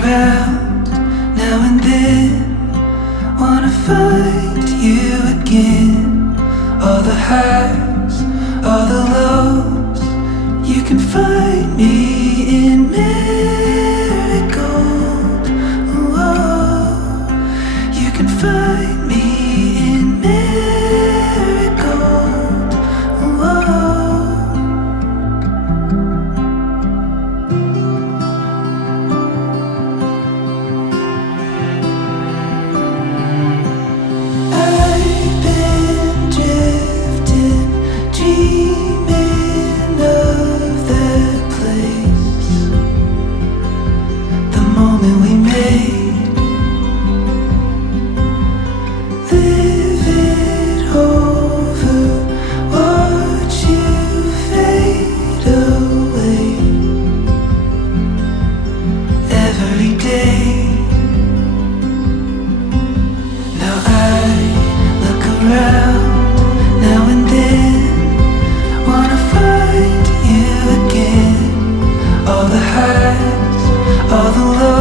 around now and then, wanna find you again. All the highs, all the lows, you can find me in marigold. Whoa. You can find me in marigold. Whoa. All the highs, all the lows.